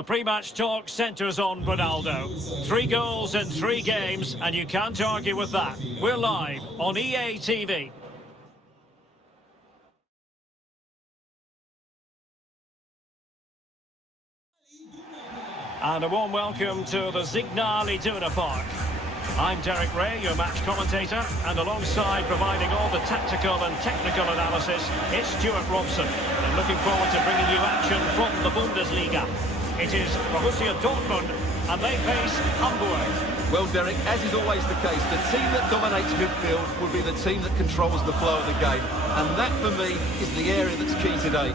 The pre-match talk centres on Ronaldo. 3 goals in 3 games, and you can't argue with that. We're live on EA TV. And a warm welcome to the Signal Iduna Park. I'm Derek Ray, your match commentator, and alongside providing all the tactical and technical analysis, it's Stuart Robson. And looking forward to bringing you action from the Bundesliga. It is Borussia Dortmund, and they face Hamburg. Well, Derek, as is always the case, the team that dominates midfield will be the team that controls the flow of the game. And that, for me, is the area that's key today.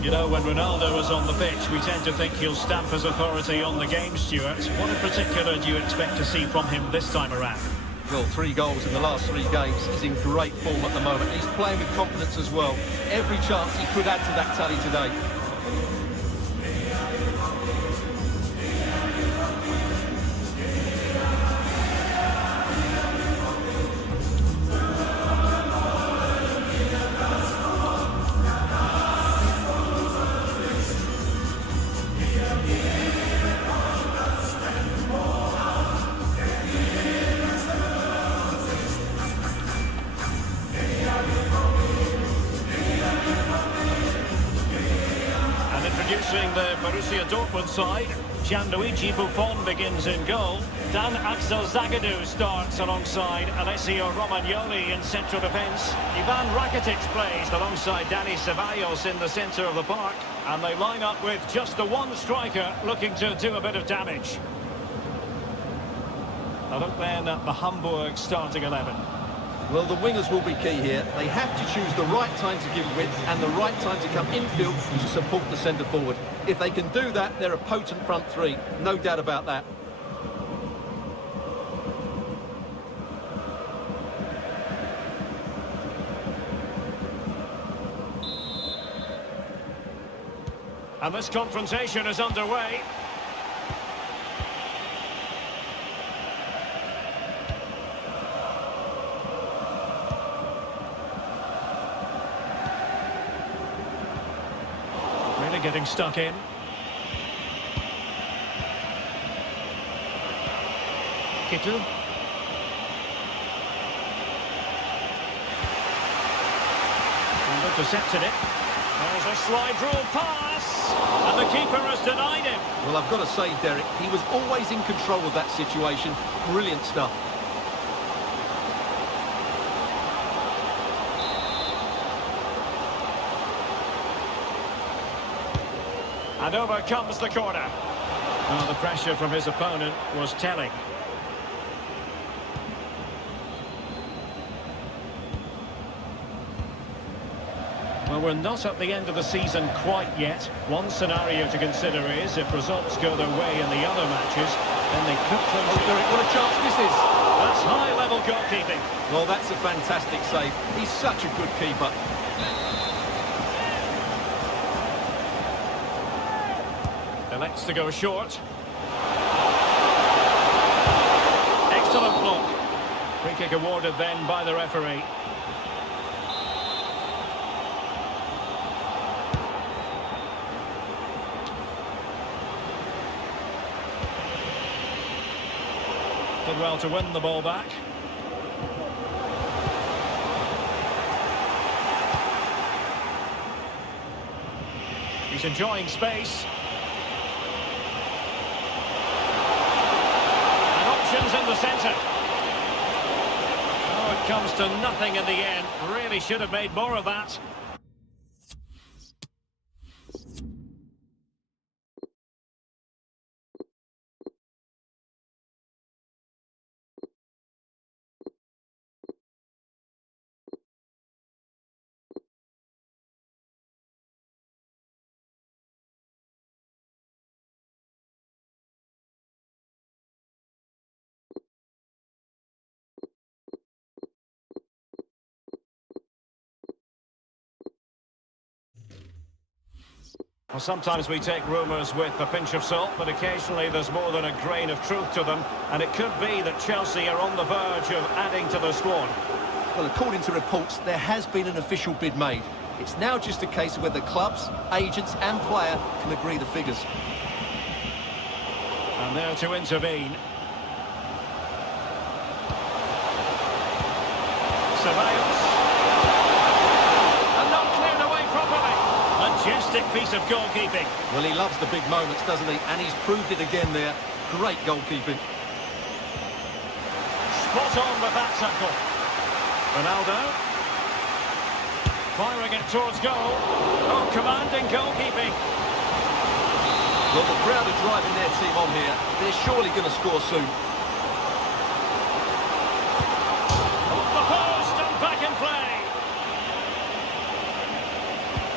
You know, when Ronaldo is on the pitch, we tend to think he'll stamp his authority on the game, Stuart. What in particular do you expect to see from him this time around? Well, 3 goals in the last 3 games. He's in great form at the moment. He's playing with confidence as well. Every chance he could add to that tally today. Introducing the Borussia Dortmund side, Gianluigi Buffon begins in goal. Dan Axel Zagadou starts alongside Alessio Romagnoli in central defence. Ivan Rakitic plays alongside Dani Ceballos in the centre of the park. And they line up with just the one striker looking to do a bit of damage. A look then at the Hamburg starting 11. Well, the wingers will be key here. They have to choose the right time to give width and the right time to come infield to support the centre forward. If they can do that, they're a potent front 3. No doubt about that. And this confrontation is underway. Getting stuck in. Kittel. And intercepted it. There's a slide rule pass. And the keeper has denied him. Well, I've got to say, Derek, he was always in control of that situation. Brilliant stuff. And over comes the corner. Oh, the pressure from his opponent was telling. Well, we're not at the end of the season quite yet. One scenario to consider is if results go their way in the other matches, then they could clinch. Oh, Derek, what a chance this is. That's high-level goalkeeping. Well, that's a fantastic save. He's such a good keeper. Elects to go short. Excellent block. Free kick awarded then by the referee. Did well to win the ball back. He's enjoying space. In the centre. Oh, it comes to nothing in the end. Really should have made more of that. Well, sometimes we take rumours with a pinch of salt, but occasionally there's more than a grain of truth to them, and it could be that Chelsea are on the verge of adding to their squad. Well, according to reports, there has been an official bid made. It's now just a case of whether clubs, agents and player can agree the figures. And there to intervene. Surveillance. And not cleared away properly. Majestic piece of goalkeeping. Well, he loves the big moments, doesn't he? And he's proved it again there. Great goalkeeping. Spot on with that tackle. Ronaldo. Firing it towards goal. Oh, commanding goalkeeping. Well, the crowd are driving their team on here. They're surely going to score soon. Off the post and back in play.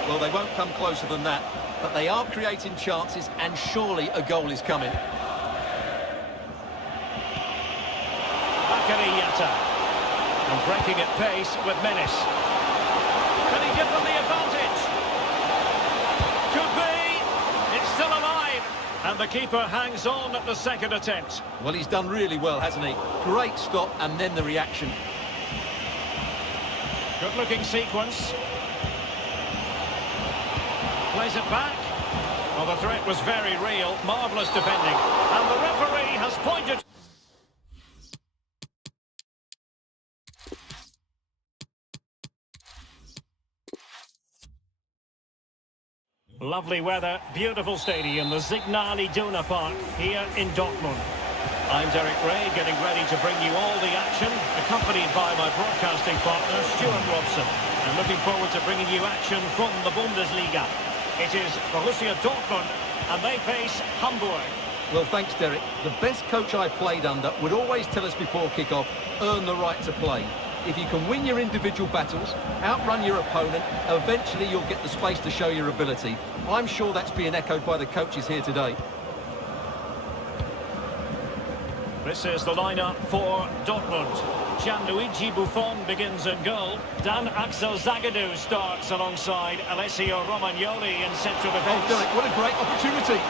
Well, they won't come closer than that, but they are creating chances, and surely a goal is coming. And breaking at pace with menace. Can he give them the advantage? Could be. It's still alive. And the keeper hangs on at the second attempt. Well, he's done really well, hasn't he? Great stop and then the reaction. Good-looking sequence. Plays it back. Well, the threat was very real. Marvellous defending. And the referee has pointed... Lovely weather, beautiful stadium, the Signal Iduna Park here in Dortmund. I'm Derek Ray, getting ready to bring you all the action, accompanied by my broadcasting partner, Stuart Robson. And looking forward to bringing you action from the Bundesliga. It is Borussia Dortmund, and they face Hamburg. Well, thanks, Derek. The best coach I played under would always tell us before kick-off, earn the right to play. If you can win your individual battles, outrun your opponent, eventually you'll get the space to show your ability. I'm sure that's being echoed by the coaches here today. This is the lineup for Dortmund. Gianluigi Buffon begins in goal. Dan Axel Zagadou starts alongside Alessio Romagnoli in central defence. Oh, Derek, what a great opportunity.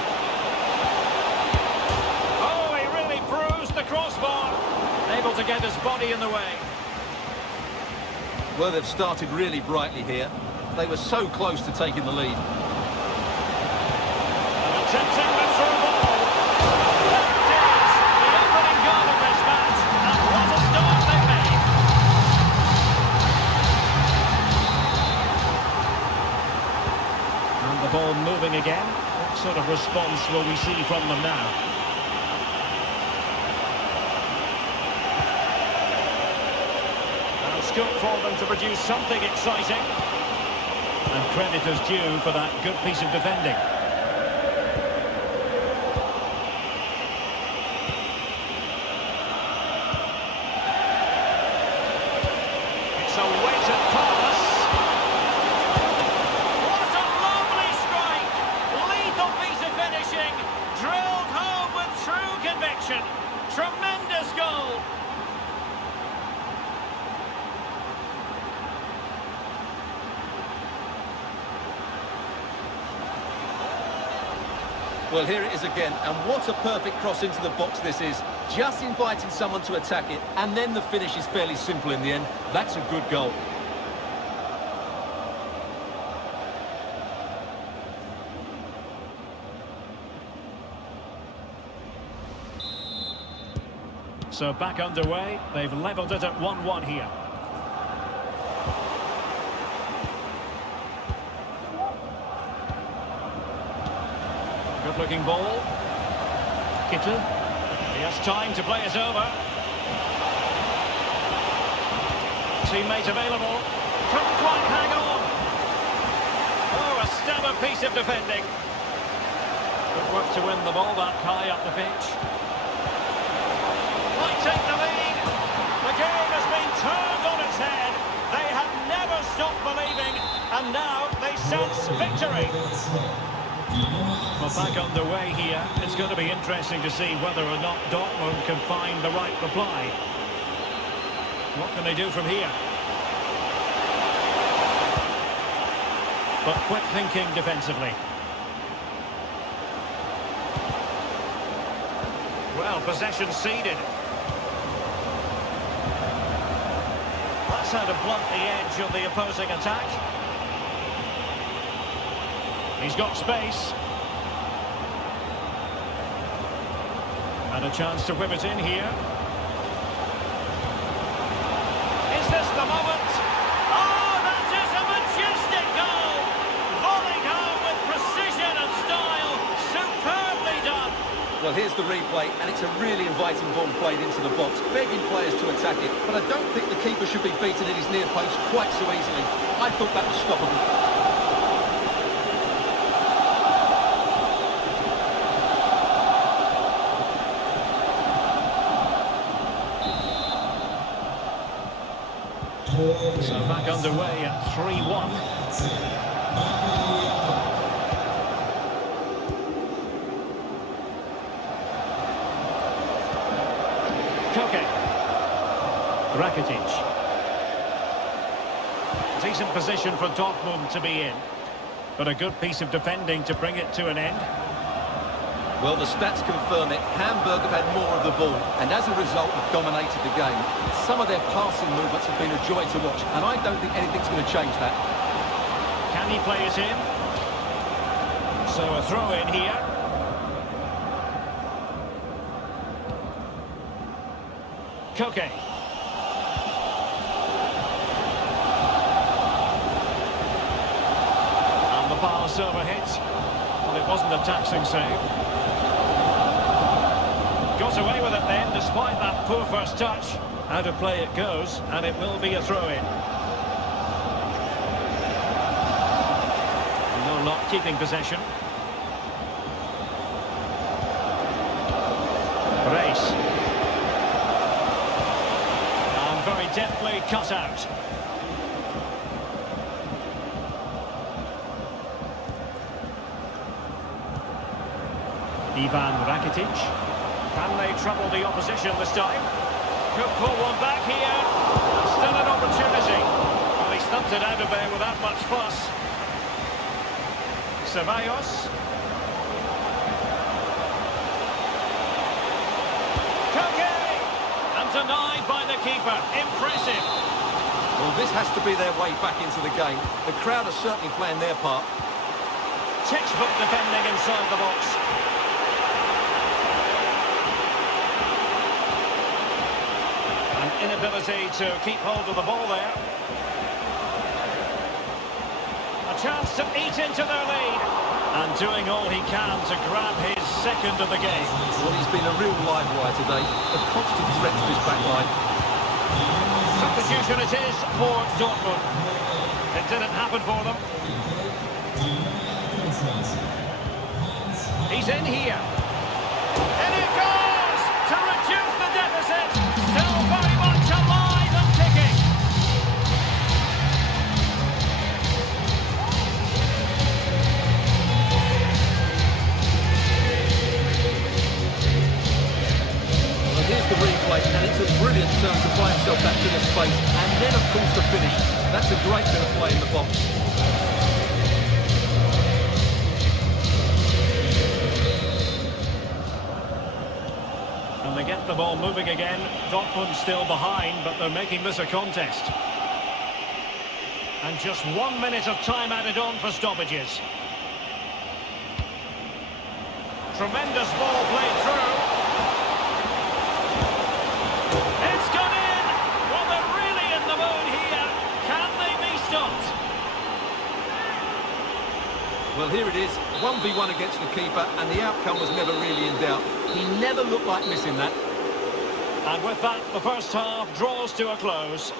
Oh, he really bruised the crossbar. Able to get his body in the way. Well, they've started really brightly here. They were so close to taking the lead. Attempting the through ball. There it is, the opening goal of this match, and what a start they made. And the ball moving again. What sort of response will we see from them now? Scope for them to produce something exciting. And credit is due for that good piece of defending. It's a weighted pass. What a lovely strike! Lethal piece of finishing. Drilled home with true conviction. Tremendous goal. Well, here it is again, and what a perfect cross into the box this is. Just inviting someone to attack it, and then the finish is fairly simple in the end. That's a good goal. So back underway, they've levelled it at 1-1 here. Good-looking ball. Kittel. He has time to play it over. Teammate available. Couldn't quite hang on. Oh, a stellar piece of defending. Good work to win the ball that high up the pitch. Might take the lead. The game has been turned on its head. They have never stopped believing, and now they sense victory. Well, back underway here. It's going to be interesting to see whether or not Dortmund can find the right reply. What can they do from here? But quick thinking defensively. Well, possession ceded. That's how to blunt the edge of the opposing attack. He's got space. And a chance to whip it in here. Is this the moment? Oh, that is a majestic goal! Volleyed home with precision and style. Superbly done. Well, here's the replay, and it's a really inviting ball played into the box, begging players to attack it. But I don't think the keeper should be beaten in his near post quite so easily. I thought that was stoppable. So back underway at 3-1. Koke. Rakitic. Decent position for Dortmund to be in. But a good piece of defending to bring it to an end. Well, the stats confirm it. Hamburg have had more of the ball, and as a result have dominated the game. Some of their passing movements have been a joy to watch, and I don't think anything's going to change that. Can he play it in? So a throw in here. Koke. And the pass overhit. Well, it wasn't a taxing save. Got away with it then, despite that poor first touch. Out of play it goes, and it will be a throw-in. No, not keeping possession. Race. And very deftly cut out. Ivan Rakitic. Can they trouble the opposition this time? Could pull one back here. Still an opportunity. Well, he stumped it out of there without much fuss. Ceballos. Koke! And denied by the keeper. Impressive. Well, this has to be their way back into the game. The crowd are certainly playing their part. Textbook defending inside the box. Inability to keep hold of the ball there. A chance to eat into their lead. And doing all he can to grab his second of the game. Well, he's been a real live wire today. A constant threat to his back line. Substitution it is for Dortmund. It didn't happen for them. He's in here. In it goes! To reduce the deficit. Still very much alive and kicking. Well, here's the replay, and it's a brilliant turn to buy himself back to the space. And then, of course, the finish. That's a great bit of play in the box. And they get the ball moving again. Dortmund still behind, but they're making this a contest. And just 1 minute of time added on for stoppages. Tremendous ball played through. It's gone in! Well, they're really in the mood here. Can they be stopped? Well, here it is, 1v1 against the keeper, and the outcome was never really in doubt. He never looked like missing that. And with that, the first half draws to a close.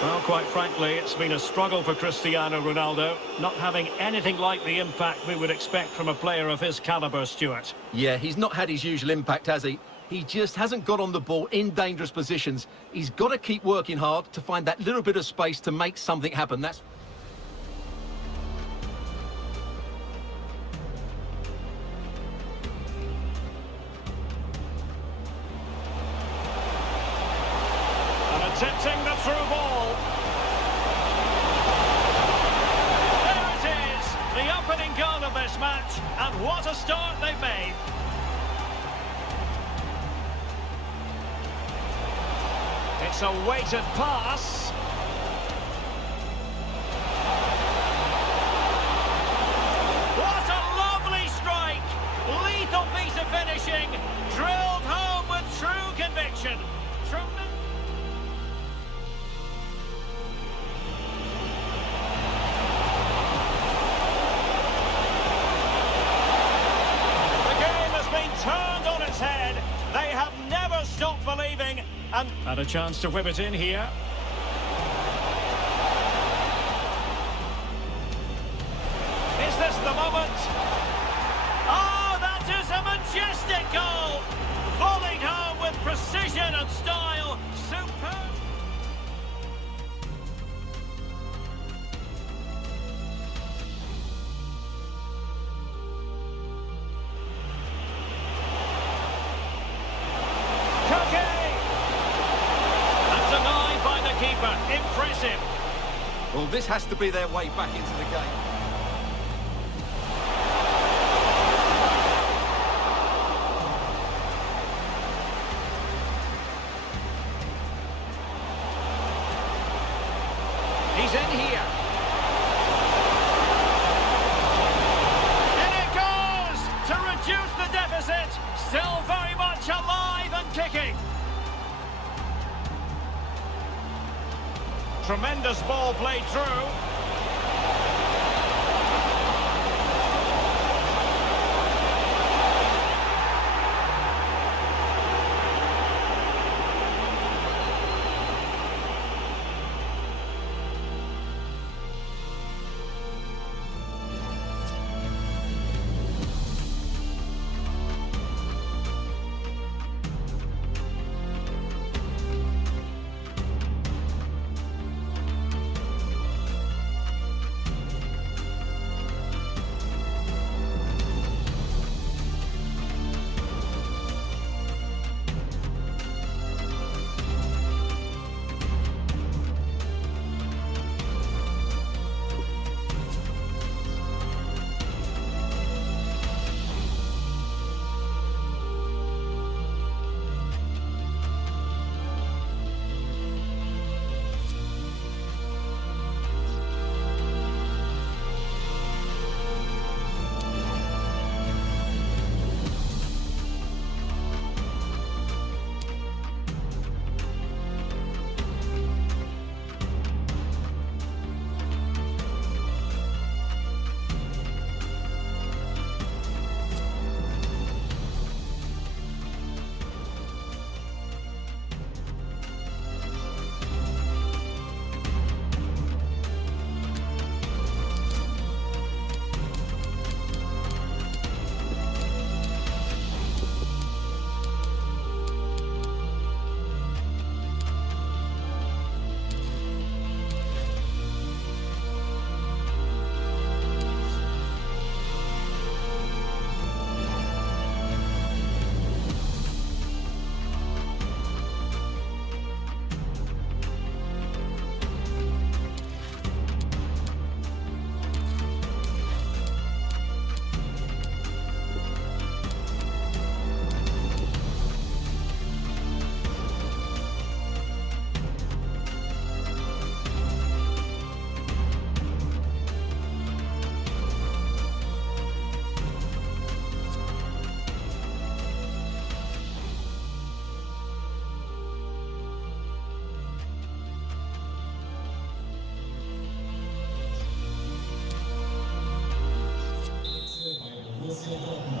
Well, quite frankly, it's been a struggle for Cristiano Ronaldo, not having anything like the impact we would expect from a player of his calibre, Stuart. Yeah, he's not had his usual impact, has he? He just hasn't got on the ball in dangerous positions. He's got to keep working hard to find that little bit of space to make something happen. That's... Attempting the through ball. There it is, the opening goal of this match, and what a start they've made. It's a weighted pass. have never stopped believing, and a chance to whip it in here. Is this the moment? Oh, that is a majestic goal! Volleyed home with precision and style. Superb! Impressive. Well, this has to be their way back into the game. He's in here. In it goes to reduce the deficit. Still very much alive and kicking. Tremendous ball played through.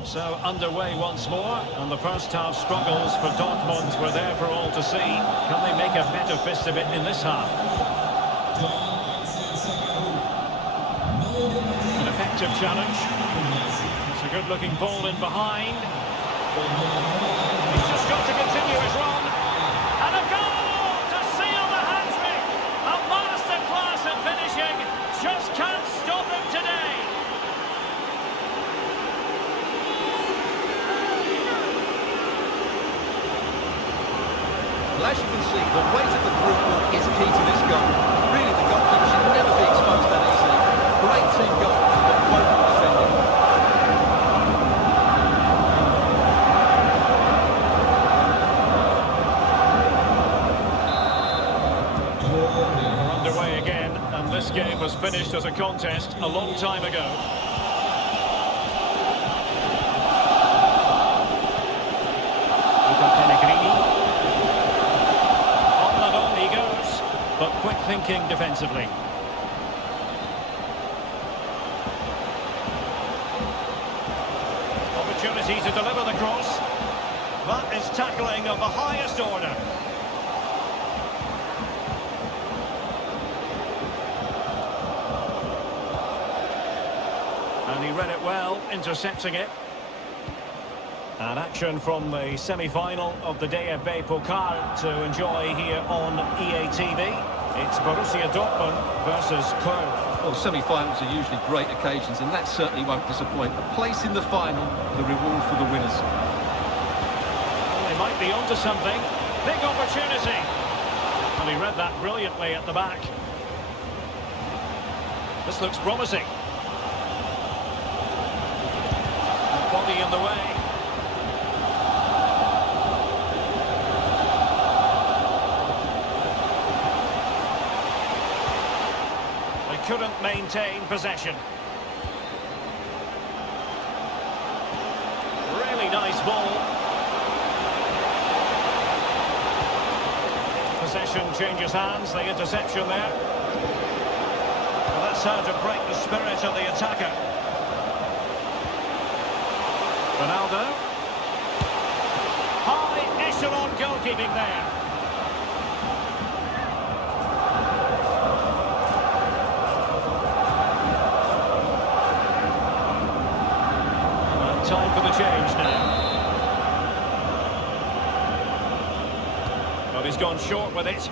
So underway once more, and the first half struggles for Dortmund were there for all to see. Can they make a better fist of it in this half? An effective challenge. It's a good-looking ball in behind. He's just got to continue his run. And a goal to seal the hat-trick! A masterclass in finishing. Just can't stop him today. Well, as you can see, the weight of the group work is key to this goal. Really, the goalkeeper should never be exposed that easily. Great team goal, but woeful defending. We're underway again, and this game was finished as a contest a long time ago. But quick thinking defensively. Opportunity to deliver the cross. That is tackling of the highest order. And he read it well, intercepting it. And action from the semi-final of the DFB Pokal to enjoy here on EA TV. It's Borussia Dortmund versus Köln. Well, semi-finals are usually great occasions, and that certainly won't disappoint. A place in the final, the reward for the winners. Well, they might be onto something. Big opportunity. And he read that brilliantly at the back. This looks promising. Body in the way. Couldn't maintain possession. Really nice ball. Possession changes hands, the interception there. Well, that's how to break the spirit of the attacker. Ronaldo. High echelon goalkeeping there. Time for the change now. Well, he's gone short with it.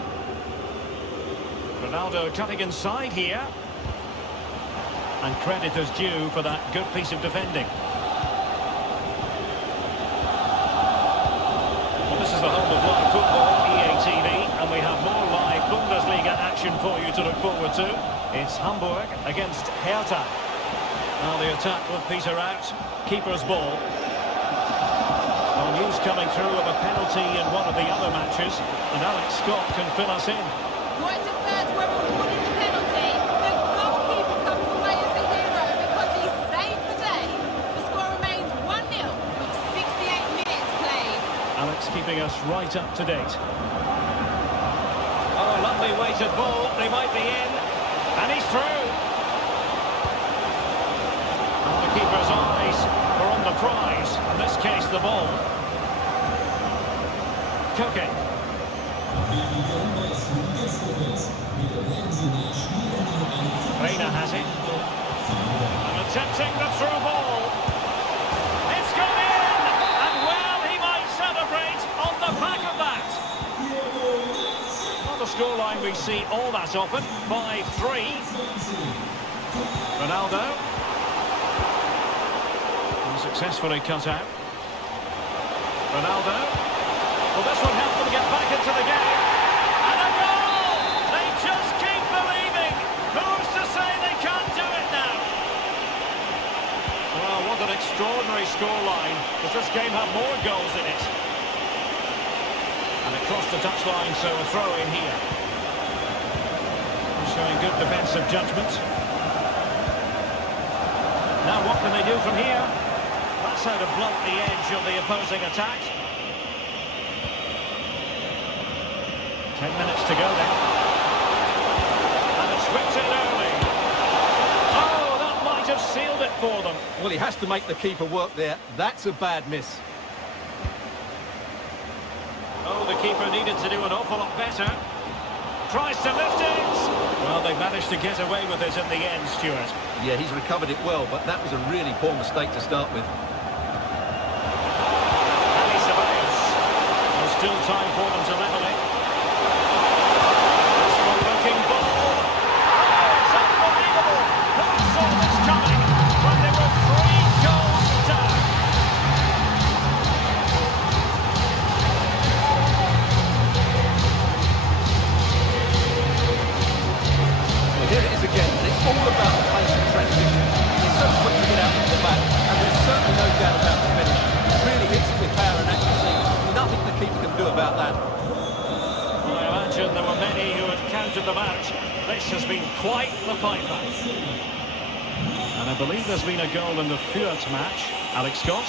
Ronaldo cutting inside here. And credit is due for that good piece of defending. Well, this is the home of live football, EA TV, and we have more live Bundesliga action for you to look forward to. It's Hamburg against Hertha. Now the attack will peter out. Keeper's ball. Well, news coming through of a penalty in one of the other matches, and Alex Scott can fill us in. Quite a third were awarded the penalty. The goalkeeper comes away as a hero because he saved the day. The score remains 1-0 with 68 minutes played. Alex keeping us right up to date. Oh, lovely weighted ball. They might be in. And he's through. The keeper's eyes are on the prize, in this case the ball. Koke. Reina has it. And attempting the through ball. It's gone in! And well, he might celebrate on the back of that. Not a scoreline we see all that often. 5-3. Ronaldo. Successfully cut out. Ronaldo. Well, this will help them get back into the game. And a goal! They just keep believing. Who's to say they can't do it now? Well, what an extraordinary scoreline. Does this game have more goals in it? And across the touchline, so a throw in here. Showing good defensive judgment. Now what can they do from here? That's how to blunt the edge of the opposing attack. 10 minutes to go then. And it's whipped in early. Oh, that might have sealed it for them. Well, he has to make the keeper work there. That's a bad miss. Oh, the keeper needed to do an awful lot better. Tries to lift it. Well, they managed to get away with it in the end, Stuart. Yeah, he's recovered it well, but that was a really poor mistake to start with. There's still time for them to level it. This one-looking ball. Oh, it's unbelievable. Who saw this coming when they were 3 goals down? Well, here it is again, and it's all about the pace and transition. He's so quick to get out of the back, and there's certainly no doubt about the finish. It really hits it with power and accuracy. Nothing the keeper can do about that. Well, I imagine there were many who had counted them out. This has been quite the fight-back. And I believe there's been a goal in the Fürth match. Alex Scott?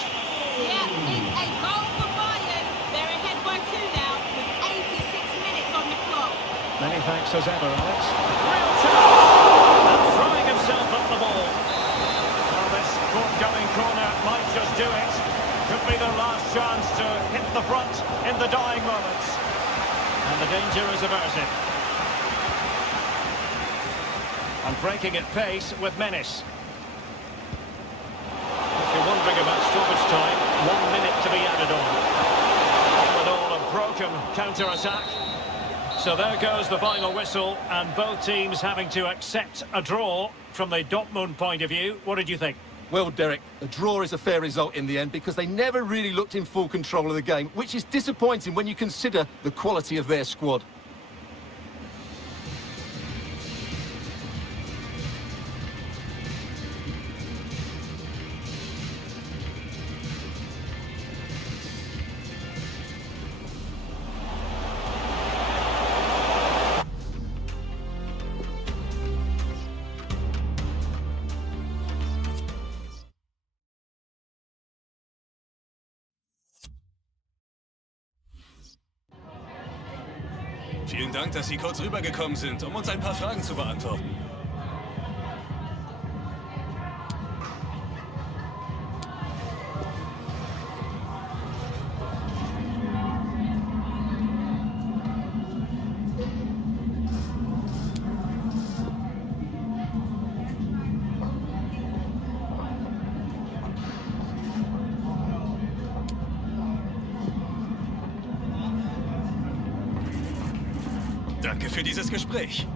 Yeah, it's a goal for Bayern. They're ahead by 2 now with 86 minutes on the clock. Many thanks as ever, Alex. Real chance! And throwing himself up the ball. Well, this forthcoming corner might just do it. Could be the their last chance to hit the front in the dying moments. And the danger is averted. And breaking at pace with menace. If you're wondering about stoppage time, 1 minute to be added on. All in all, a broken counter-attack. So there goes the final whistle, and both teams having to accept a draw. From the Dortmund point of view, what did you think? Well, Derek, a draw is a fair result in the end because they never really looked in full control of the game, which is disappointing when you consider the quality of their squad. Vielen Dank, dass Sie kurz rübergekommen sind, um uns ein paar Fragen zu beantworten. Danke für dieses Gespräch.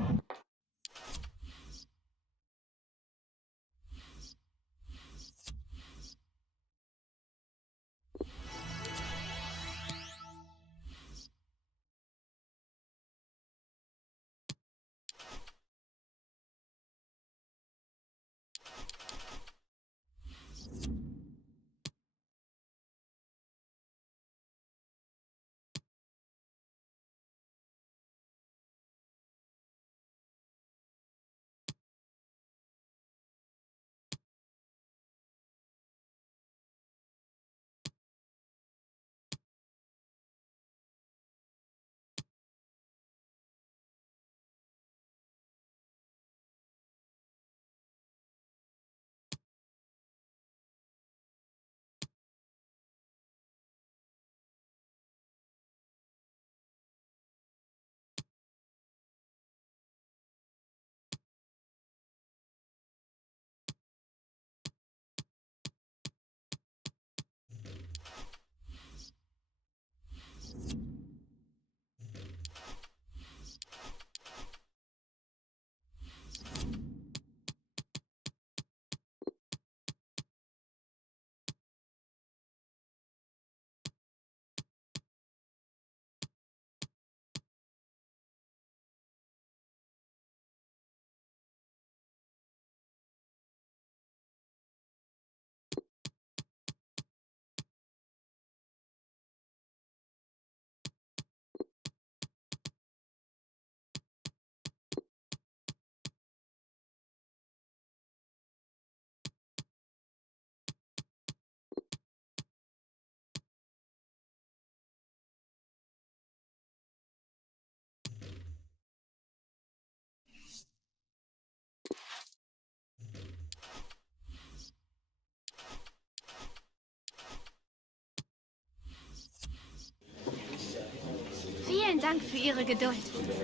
Vielen Dank für Ihre Geduld.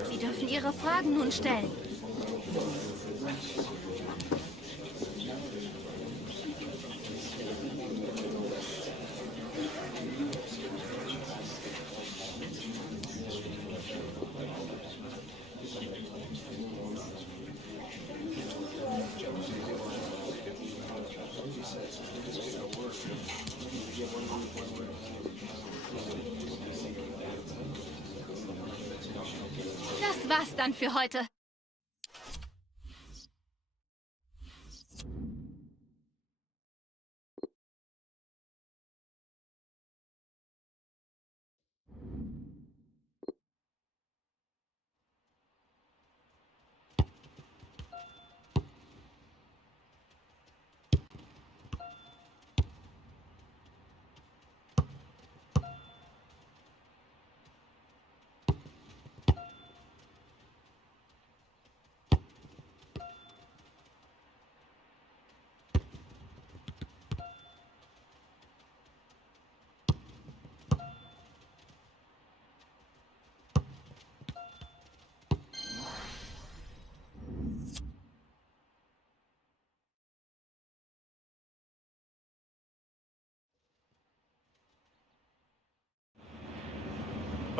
Sie dürfen Ihre Fragen nun stellen. Das war's dann für heute.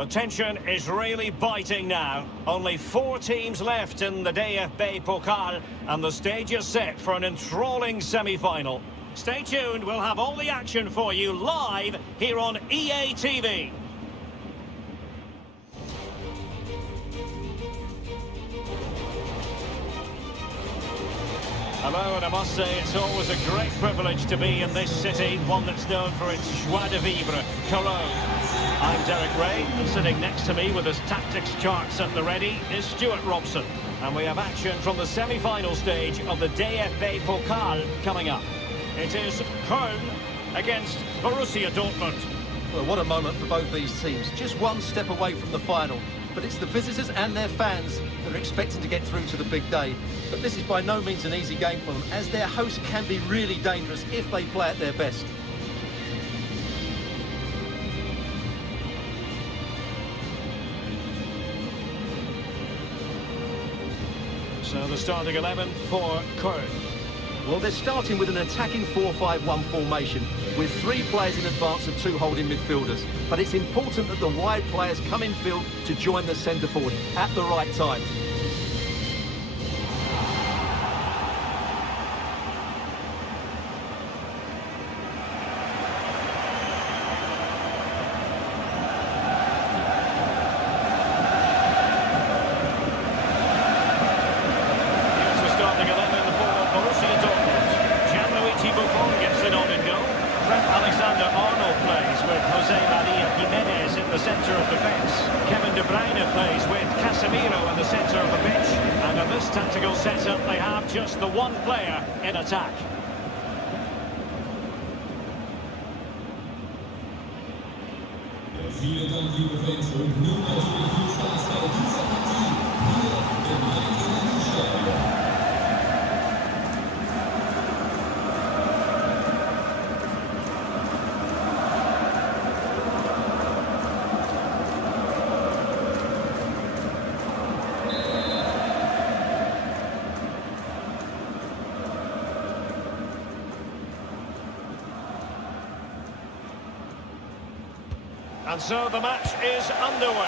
The tension is really biting now. Only 4 teams left in the DFB Pokal, and the stage is set for an enthralling semi-final. Stay tuned, we'll have all the action for you live here on EA TV. Hello, and I must say it's always a great privilege to be in this city, one that's known for its joie de vivre, Cologne. I'm Derek Ray, and sitting next to me with his tactics charts at the ready is Stuart Robson. And we have action from the semi-final stage of the DFB Pokal coming up. It is Köln against Borussia Dortmund. Well, what a moment for both these teams. Just one step away from the final. But it's the visitors and their fans that are expecting to get through to the big day. But this is by no means an easy game for them, as their hosts can be really dangerous if they play at their best. So the starting 11 for Köln. Well, they're starting with an attacking 4-5-1 formation with 3 players in advance of 2 holding midfielders. But it's important that the wide players come in field to join the centre forward at the right time. Tactical setup, they have just the one player in attack. Vielen Dank, liebe Fans, und nun natürlich viel Spaß bei dieser Partie hier im heiligen Stadion. And so the match is underway.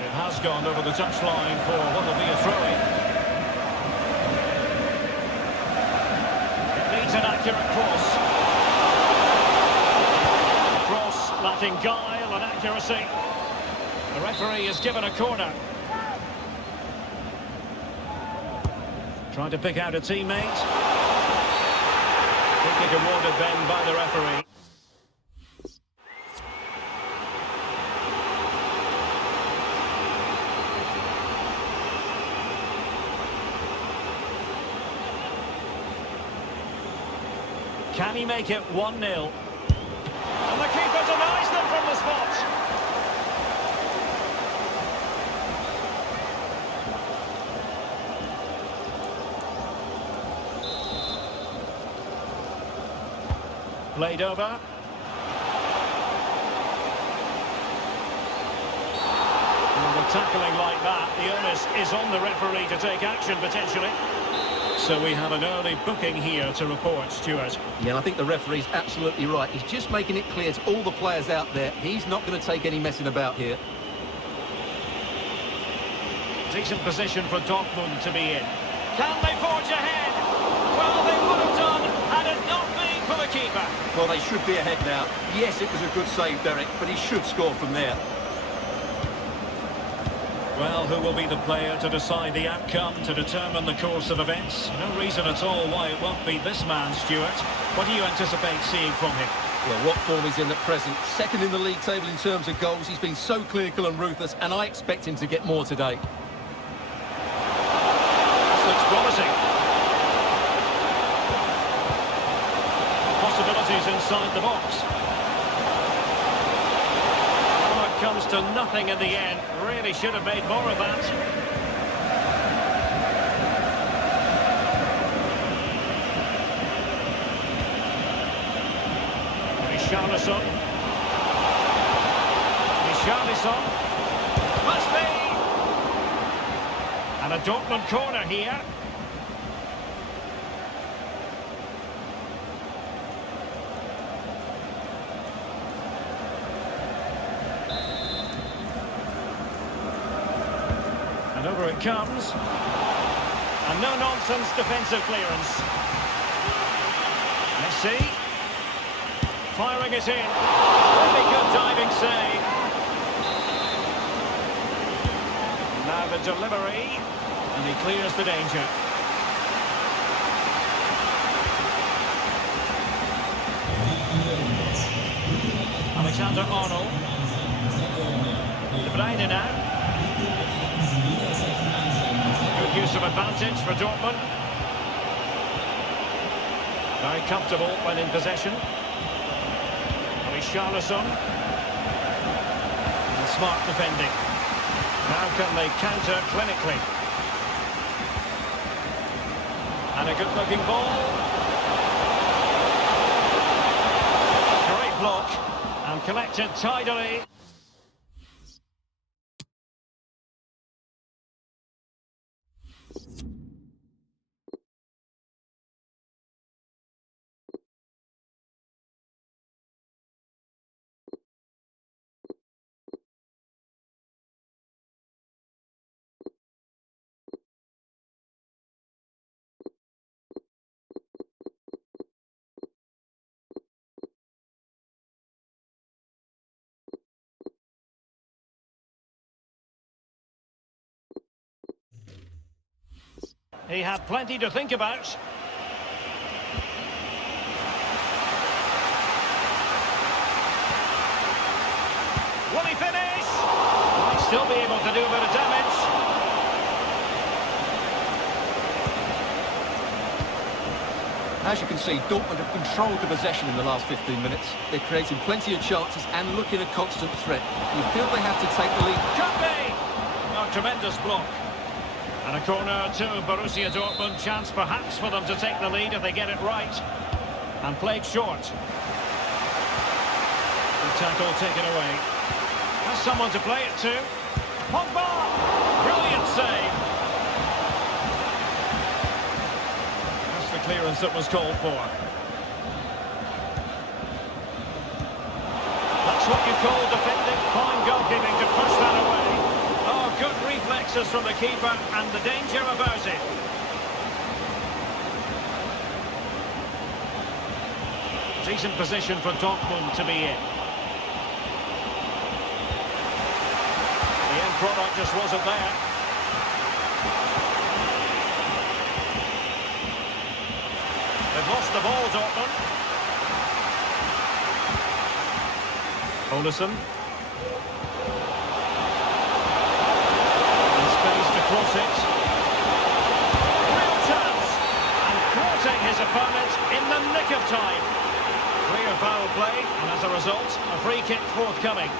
It has gone over the touchline for what will be a throw-in. It needs an accurate cross. Cross lacking guile and accuracy. The referee has given a corner. Trying to pick out a teammate. Free kick awarded then by the referee. Can he make it 1-0? And the keeper denies them from the spot. Played over. And with tackling like that, the onus is on the referee to take action, potentially. So we have an early booking here to report, Stuart. Yeah, I think the referee's absolutely right. He's just making it clear to all the players out there, he's not going to take any messing about here. Decent position for Dortmund to be in. Can they forge ahead? Well, they would have done had it not been for the keeper. Well, they should be ahead now. Yes, it was a good save, Derek, but he should score from there. Well, who will be the player to decide the outcome, to determine the course of events? No reason at all why it won't be this man, Stuart. What do you anticipate seeing from him? Well, what form he's in at present. Second in the league table in terms of goals. He's been so clinical and ruthless, and I expect him to get more today. This looks promising. Possibilities inside the box. Oh, it comes to nothing in the end. Really should have made more of that. Richarlison. Must be. a Dortmund corner here. And over it comes. And no-nonsense defensive clearance. Let's see. Firing it in. Really good diving save. Now the delivery. And he clears the danger. Alexander-Arnold. De Bruyne now. Good use of advantage for Dortmund. Very comfortable when in possession. Richarlison. And smart defending. Now can they counter clinically? And a good-looking ball. Great block. And collected tidily. He had plenty to think about. Will he finish? Might still be able to do a bit of damage. As you can see, Dortmund have controlled the possession in the last 15 minutes. They're creating plenty of chances and looking a constant threat. You feel they have to take the lead. Could be! A tremendous block. And a corner to Borussia Dortmund. Chance perhaps for them to take the lead if they get it right. And played short. The tackle taken away. Has someone to play it to. Pogba! Brilliant save. That's the clearance that was called for. That's what you call defending. Fine goalkeeping to push that away. Oh, good reflexes from the keeper and the danger about it. Decent position for Dortmund to be in. The end product just wasn't there. They've lost the ball, Dortmund. Olesen. Cross it. Real chance. And thwarting his opponent in the nick of time. Clear foul play, and as a result, a free kick forthcoming.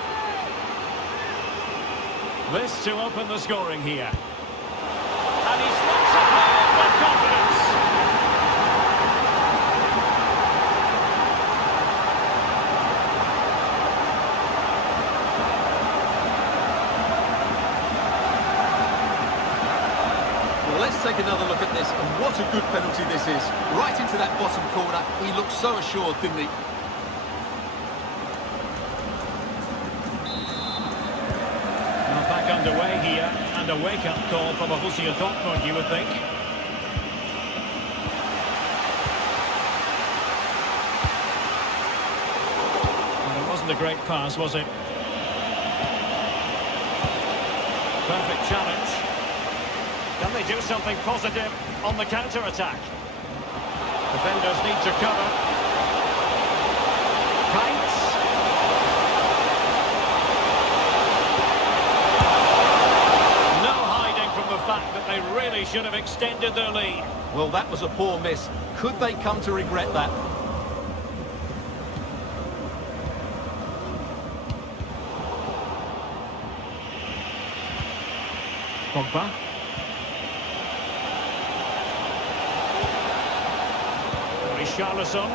This to open the scoring here. And he slots it home with confidence. Let's take another look at this, and what a good penalty this is. Right into that bottom corner, he looked so assured, didn't he? Now back underway here, and a wake-up call from Borussia Dortmund, you would think. Well, it wasn't a great pass, was it? Perfect challenge. Can they do something positive on the counter-attack? Defenders need to cover. Paints. No hiding from the fact that they really should have extended their lead. Well, that was a poor miss. Could they come to regret that? Pogba. Richarlison.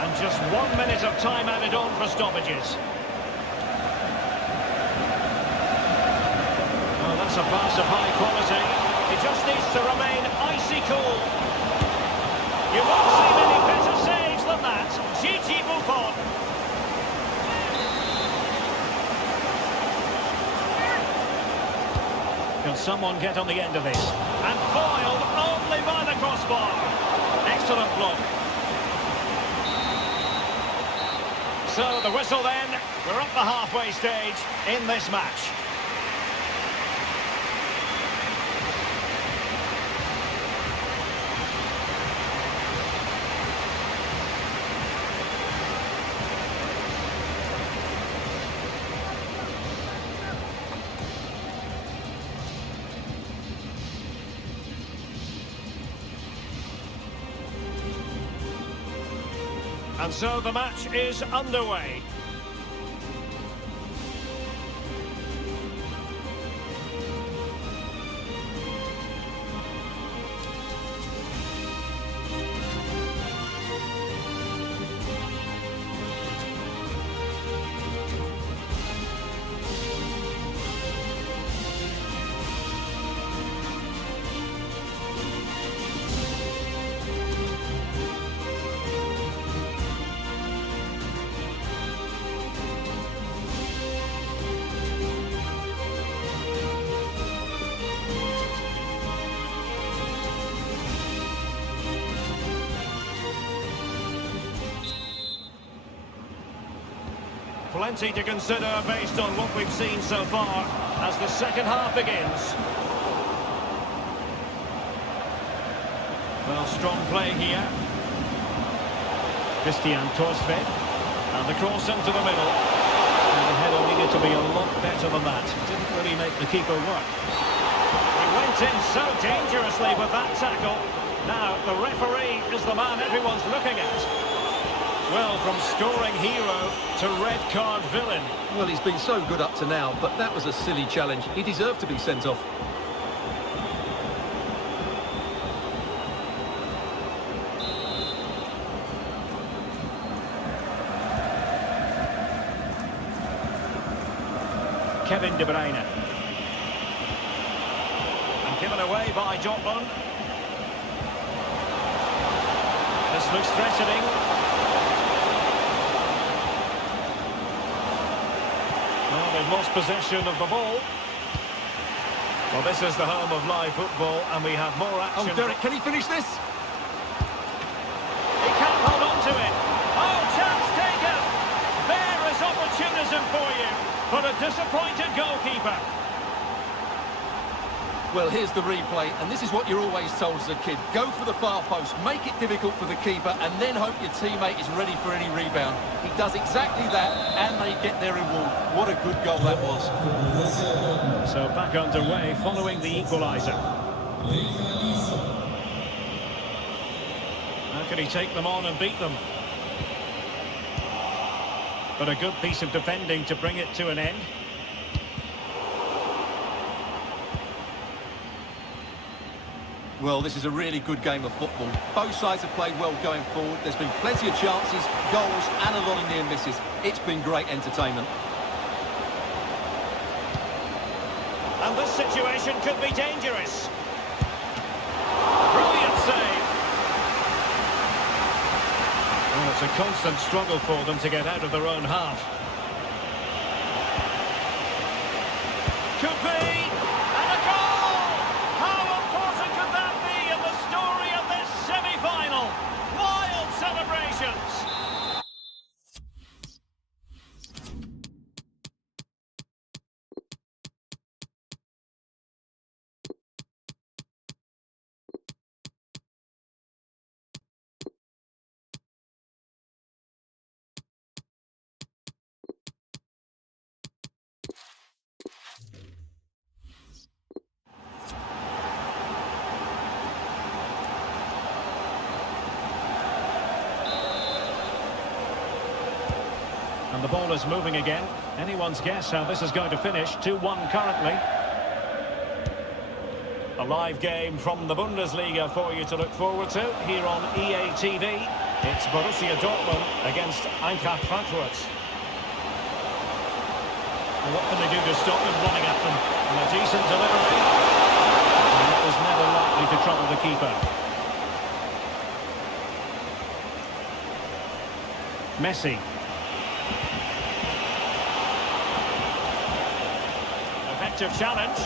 And just 1 minute of time added on for stoppages. That's a pass of high quality. It just needs to remain icy cool. You won't see many better saves than that. Gigi Buffon. Can someone get on the end of this? And foiled only by the crossbar. Excellent block. So the whistle then. We're up the halfway stage in this match. And so the match is underway. Plenty to consider based on what we've seen so far as the second half begins. Well, strong play here. Christian Torsved. And the cross into the middle. And the header needed to be a lot better than that. Didn't really make the keeper work. He went in so dangerously with that tackle. Now, the referee is the man everyone's looking at. Well, from scoring hero to red card villain. Well, he's been so good up to now, but that was a silly challenge. He deserved to be sent off. Kevin De Bruyne. And given away by Dortmund. This looks threatening. Well, they've lost possession of the ball. Well, this is the home of live football, and we have more action. Oh, Derek, can he finish this? He can't hold on to it. Oh, chance taken. There is opportunism for you, but a disappointed goalkeeper. Well, here's the replay, and this is what you're always told as a kid. Go for the far post, make it difficult for the keeper, and then hope your teammate is ready for any rebound. He does exactly that, and they get their reward. What a good goal that was. So back underway following the equaliser. How can he take them on and beat them? But a good piece of defending to bring it to an end. Well, this is a really good game of football. Both sides have played well going forward. There's been plenty of chances, goals, and a lot of near misses. It's been great entertainment. And this situation could be dangerous. Brilliant save. Well, it's a constant struggle for them to get out of their own half. Could be. And a goal! How important could that be in the story of this semi-final? Wild celebrations. And the ball is moving again. Anyone's guess how this is going to finish. 2-1 currently. A live game from the Bundesliga for you to look forward to here on EA TV. It's Borussia Dortmund against Eintracht Frankfurt. Well, what can they do to stop them running at them? And a decent delivery. And it was never likely to trouble the keeper. Messi. Effective challenge.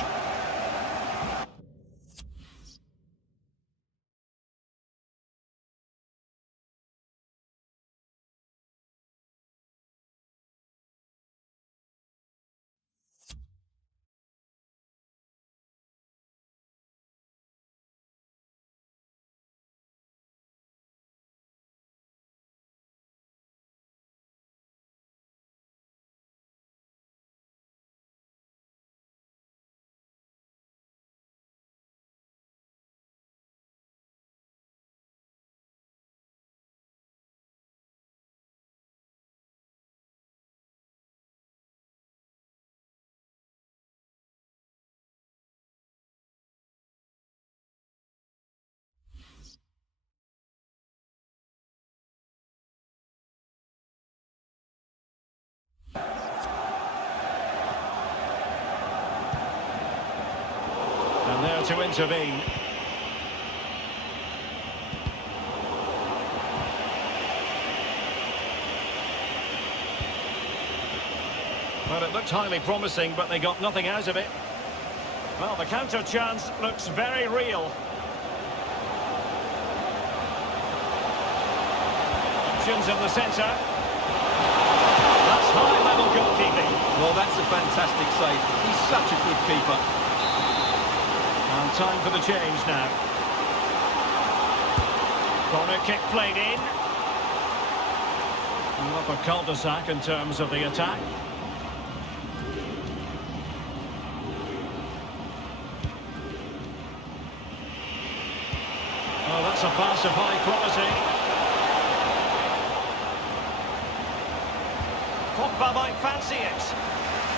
And there to intervene. Well, it looked highly promising, but they got nothing out of it. Well, the counter chance looks very real. Options in the centre. That's high-level goalkeeping. Well, that's a fantastic save. He's such a good keeper. And time for the change now. Corner kick played in. Up a cul-de-sac in terms of the attack. Oh, that's a pass of high quality. Pogba might fancy it.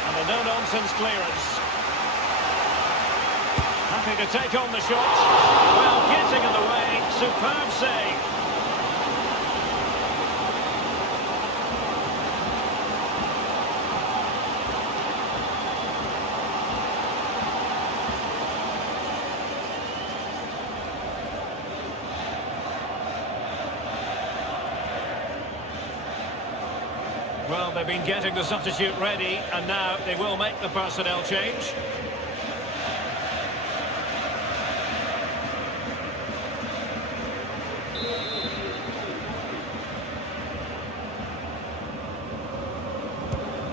And a no-nonsense clearance. Happy to take on the shot. Well, getting in the way. Superb save. Well, they've been getting the substitute ready, and now they will make the personnel change.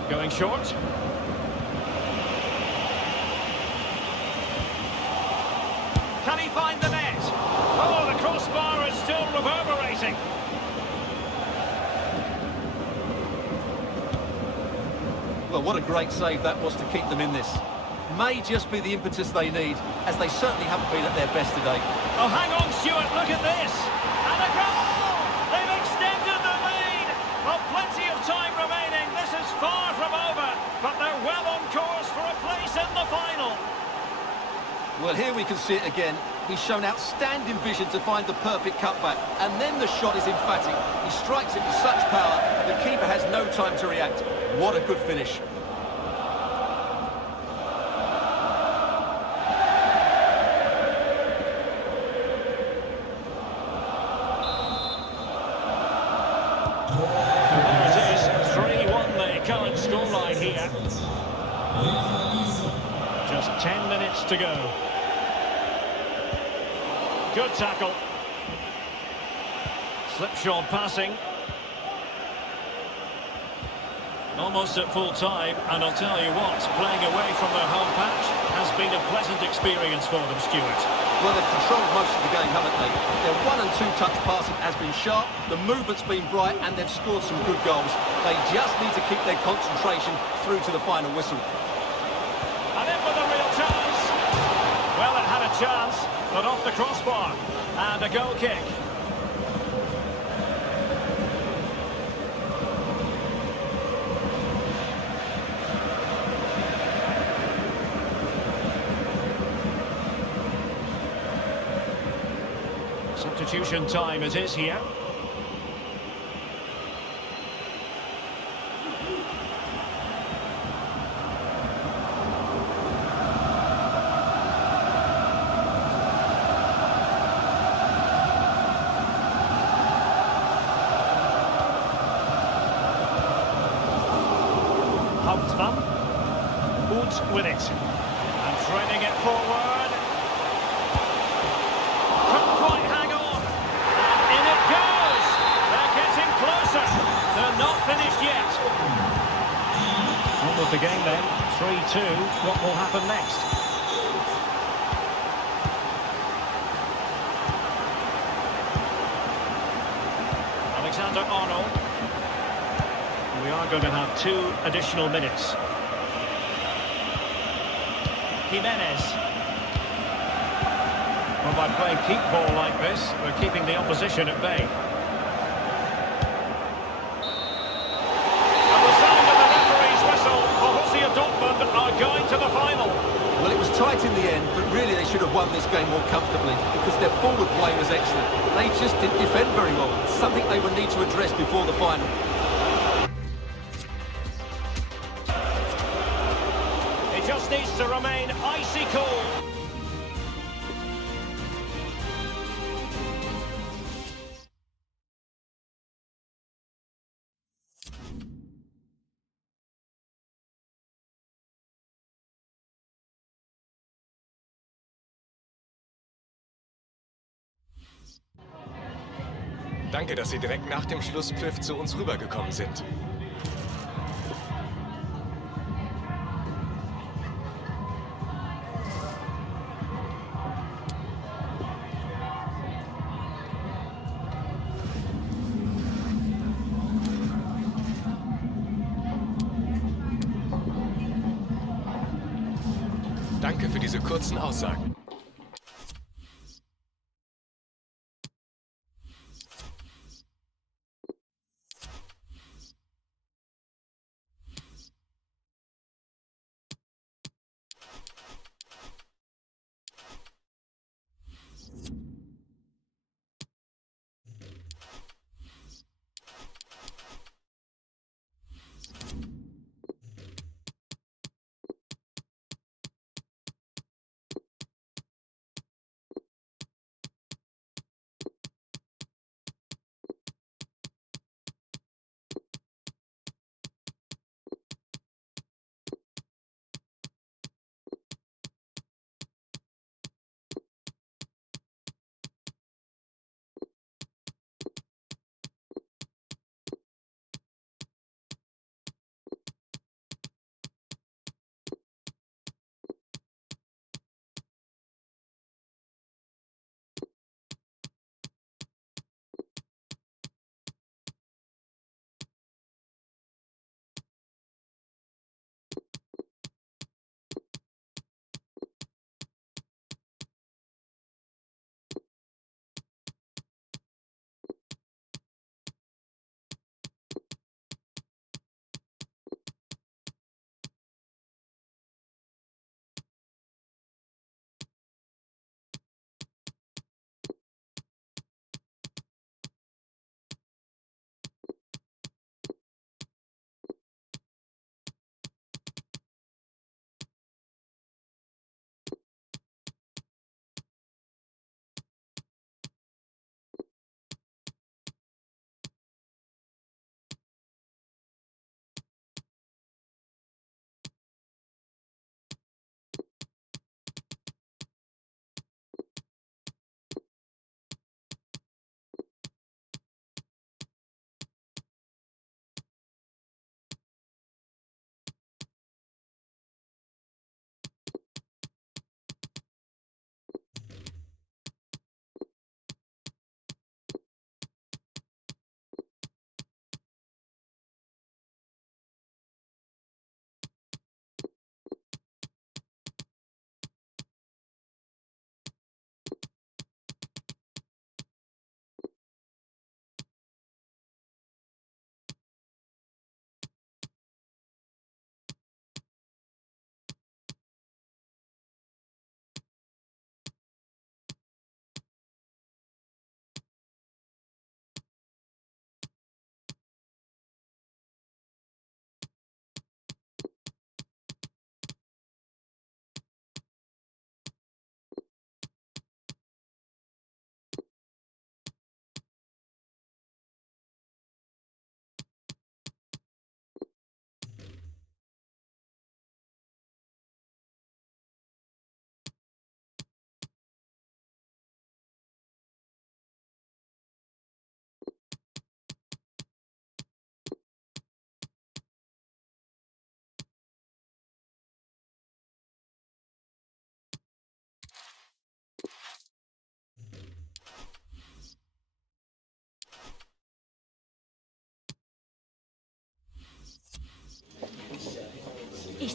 Going short. Can he find the net? Oh, the crossbar is still reverberating. Well, what a great save that was to keep them in this. May just be the impetus they need, as they certainly haven't been at their best today. Oh, hang on, Stuart, look at this. And a goal! They've extended the lead. Well, plenty of time remaining. This is far from over, but they're well on course for a place in the final. Well, here we can see it again. He's shown outstanding vision to find the perfect cutback, and then the shot is emphatic. He strikes it with such power, the keeper has no time to react. What a good finish. There it is, 3-1 the current scoreline here. Just 10 minutes to go. Good tackle. Slipshod passing. Almost at full time, and I'll tell you what, playing away from their home patch has been a pleasant experience for them, Stuart. Well, they've controlled most of the game, haven't they? Their 1- and 2-touch passing has been sharp, the movement's been bright, and they've scored some good goals. They just need to keep their concentration through to the final whistle. And in with a real chance. Well, it had a chance, but off the crossbar. And a goal kick. Substitution time it is here. with it. And threading it forward. Couldn't quite hang on. And in it goes. They're getting closer. They're not finished yet. On with the game then. 3-2. What will happen next? Alexander-Arnold. We are going to have 2 additional minutes. Jimenez. Well, by playing keep ball like this, we're keeping the opposition at bay. And the sound of the referee's whistle, Borussia Dortmund are going to the final. Well, it was tight in the end, but really they should have won this game more comfortably because their forward play was excellent. They just didn't defend very well. It's something they would need to address before the final. It just needs to remain icy cool. Danke, dass Sie direkt nach dem Schlusspfiff zu uns rübergekommen sind. Danke für diese kurzen Aussagen.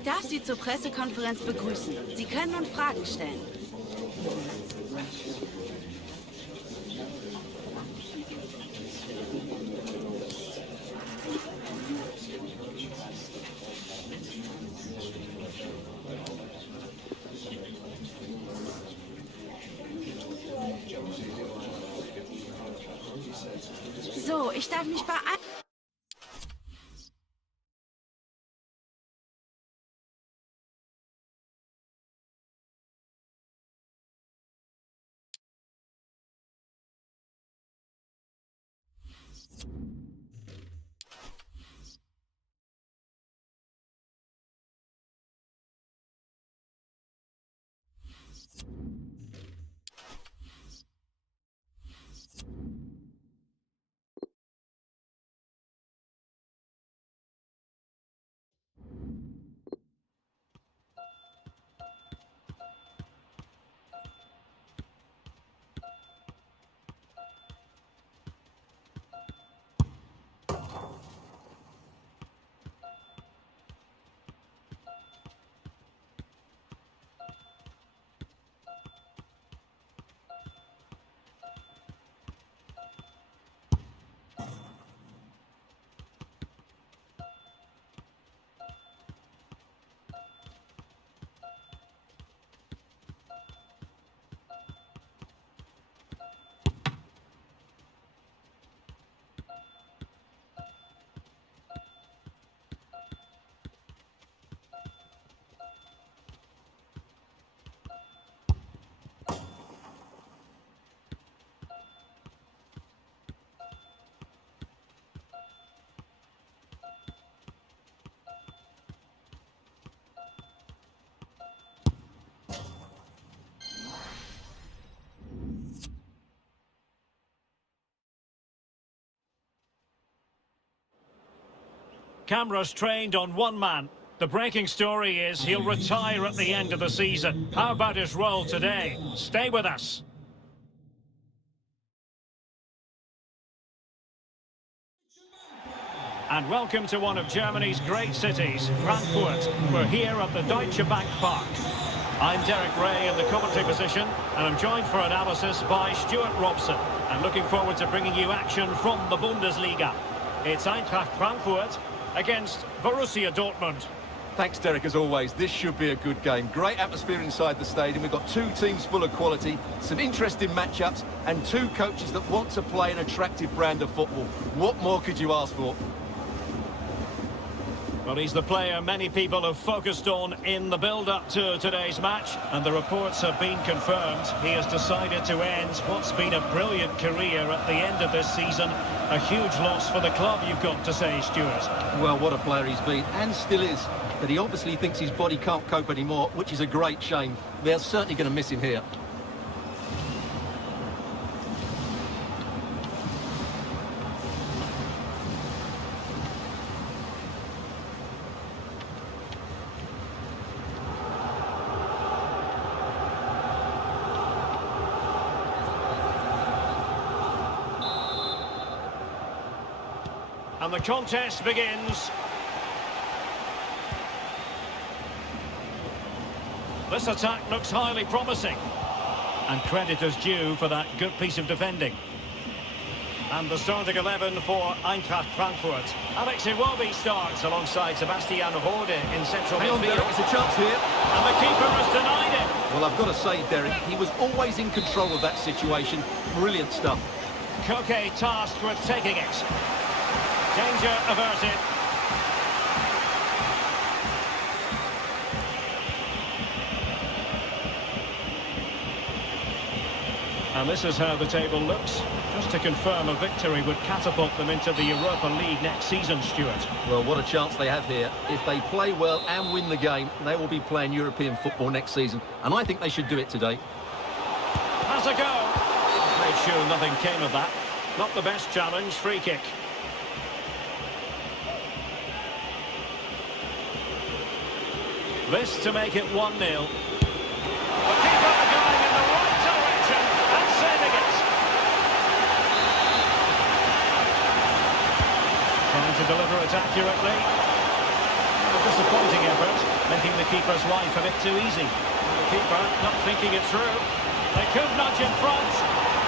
darf Sie zur Pressekonferenz begrüßen. Sie können nun Fragen stellen. So, ich darf mich beeilen. Cameras trained on one man. The breaking story is he'll retire at the end of the season. How about his role today? Stay with us. And welcome to one of Germany's great cities, Frankfurt. We're here at the Deutsche Bank Park. I'm Derek Ray in the commentary position, and I'm joined for analysis by Stuart Robson. And looking forward to bringing you action from the Bundesliga. It's Eintracht Frankfurt against Borussia Dortmund. Thanks, Derek, as always. This should be a good game. Great atmosphere inside the stadium. We've got two teams full of quality, some interesting matchups, and two coaches that want to play an attractive brand of football. What more could you ask for? Well, he's the player many people have focused on in the build-up to today's match, and the reports have been confirmed. He has decided to end what's been a brilliant career at the end of this season. A huge loss for the club, you've got to say, Stuart. Well, what a player he's been, and still is. But he obviously thinks his body can't cope anymore, which is a great shame. They're certainly going to miss him here. And the contest begins. This attack looks highly promising. And credit is due for that good piece of defending. And the starting 11 for Eintracht Frankfurt. Alex Iwobi starts alongside Sebastian Rode in central Hang on, midfield. Derek, it's a chance here. And the keeper has denied it. Well, I've got to say, Derek, he was always in control of that situation. Brilliant stuff. Koke tasked with taking it. Danger averted. And this is how the table looks. Just to confirm, a victory would catapult them into the Europa League next season, Stuart. Well, what a chance they have here. If they play well and win the game, they will be playing European football next season. And I think they should do it today. Has a go. Made sure nothing came of that. Not the best challenge, free kick. This to make it 1-0. The keeper going in the right direction and saving it. Trying to deliver it accurately. The disappointing effort, making the keeper's life a bit too easy. The keeper not thinking it through. They could nudge in front.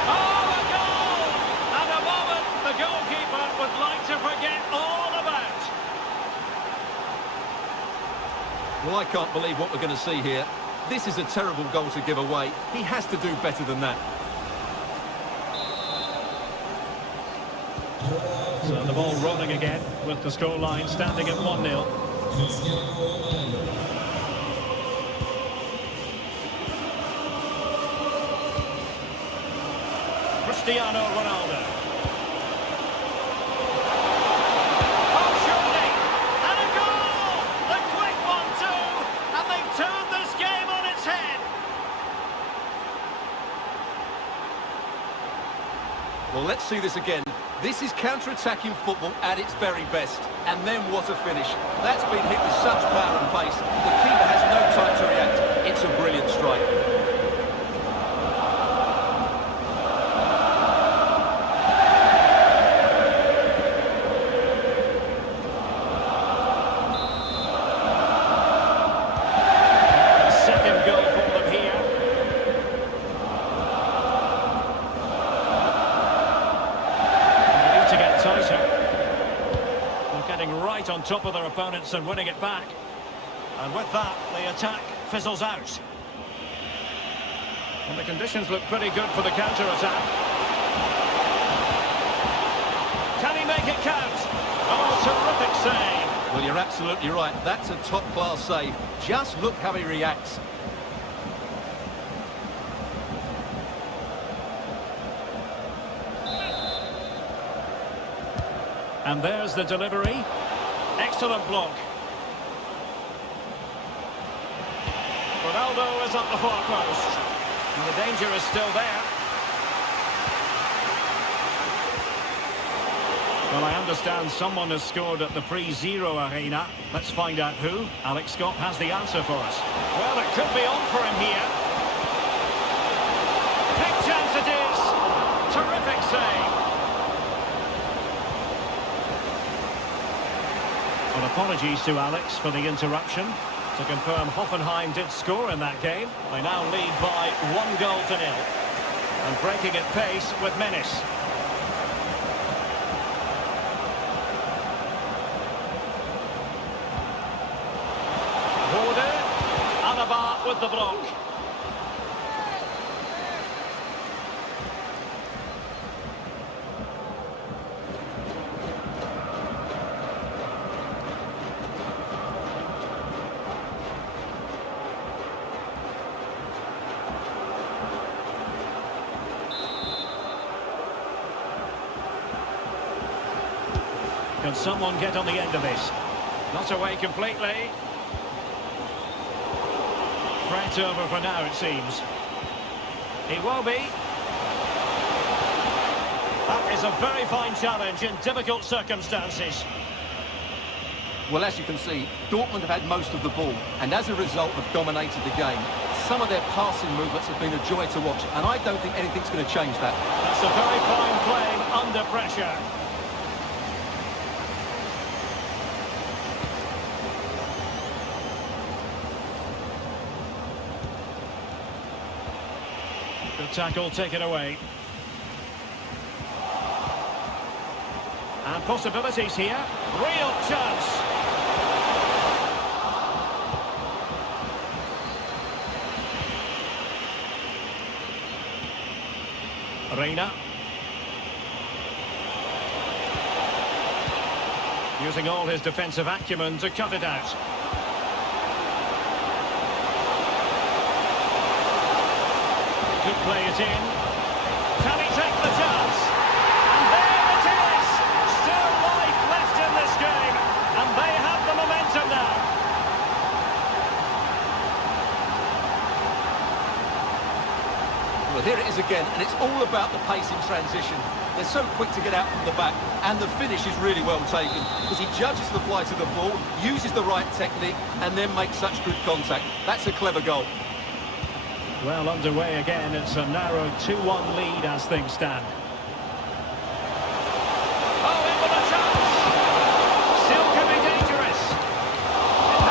Oh, a goal! And a moment the goalkeeper would like to forget all about. Well, I can't believe what we're going to see here. This is a terrible goal to give away. He has to do better than that. So the ball rolling again with the scoreline standing at 1-0. Cristiano Ronaldo. Oh, surely! And a goal! A quick one too! And they've turned this game on its head! Well, let's see this again. This is counter-attacking football at its very best. And then what a finish. That's been hit with such power and pace. The keeper has no time to react. It's a brilliant strike. Second goal for them here. They need to get tighter. They're getting right on top of their opponents and winning it back. And with that, the attack fizzles out. And the conditions look pretty good for the counter-attack. Can he make it count? Oh, terrific save. Well, you're absolutely right. That's a top-class save. Just look how he reacts. And there's the delivery. Excellent block. Ronaldo is at the far post. And the danger is still there. Well, I understand someone has scored at the pre-zero arena. Let's find out who. Alex Scott has the answer for us. Well, it could be on for him here. Big chance it is. Terrific save. Well, apologies to Alex for the interruption. To confirm, Hoffenheim did score in that game. They now lead by 1-0. And breaking at pace with menace. With the block. Can someone get on the end of this? Not away completely. Threat over for now, it seems. He will be. That is a very fine challenge in difficult circumstances. Well, as you can see, Dortmund have had most of the ball, and as a result have dominated the game. Some of their passing movements have been a joy to watch, and I don't think anything's going to change that. That's a very fine play under pressure. Good tackle taken away. And possibilities here. Real chance. Reina. Using all his defensive acumen to cut it out. Could play it in. Can he take the chance? And there it is! Still life left in this game. And they have the momentum now. Well, here it is again, and it's all about the pace in transition. They're so quick to get out from the back, and the finish is really well taken, because he judges the flight of the ball, uses the right technique, and then makes such good contact. That's a clever goal. Well, underway again. It's a narrow 2-1 lead as things stand. Oh, in with a chance! Still can be dangerous. It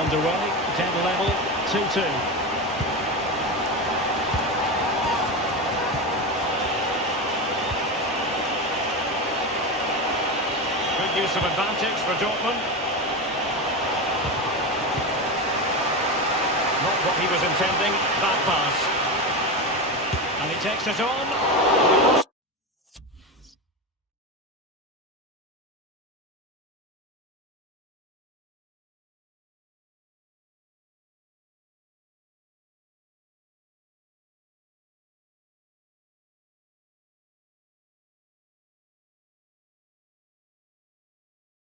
underway, dead level, 2-2. Good use of advantage for Dortmund. Not what he was intending, bad pass. And he takes it on.